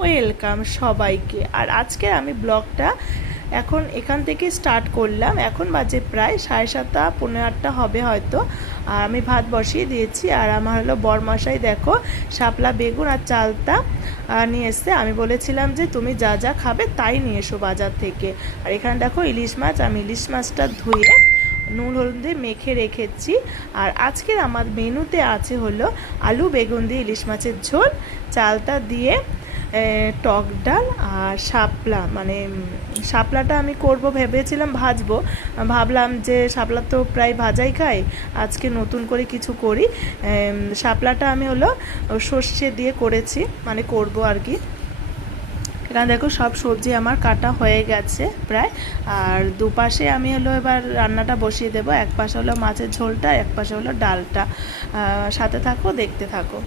Welcome সবাইকে। আর আজকে আমি ব্লগটা এখন এখান থেকে স্টার্ট করলাম। এখন বাজে প্রায় 7:30 পৌনে 8টা হবে হয়তো। আর আমি ভাত বসিয়ে দিয়েছি। আর আমার হলো বরমশাই দেখো শাপলা বেগুন আর চালতা নিয়ে এসছে। আমি বলেছিলাম যে তুমি যা যা খাবে তাই নিয়ে এসো বাজার থেকে। আর এখানে দেখো ইলিশ মাছ, আমি ইলিশ মাছটা ধুয়ে নুন হলুদ দিয়ে মেখে রেখেছি। আর আজকের আমার মেনুতে আছে হলো আলু বেগুন দিয়ে ইলিশ মাছের ঝোল, চালতা দিয়ে টক ডাল আর শাপলা, মানে শাপলাটা আমি করব ভেবেছিলাম ভাজবো, ভাবলাম যে শাপলা তো প্রায় ভাজাই খাই, আজকে নতুন করে কিছু করি। শাপলাটা আমি হলো সর্ষে দিয়ে করেছি, মানে করব আর কি। এখানে দেখো সব সবজি আমার কাটা হয়ে গেছে প্রায়। আর দুপাশে আমি হলো এবার রান্নাটা বসিয়ে দেবো। এক পাশে হলো মাছের ঝোলটা, এক পাশে হলো ডালটা। সাথে থাকো, দেখতে থাকো।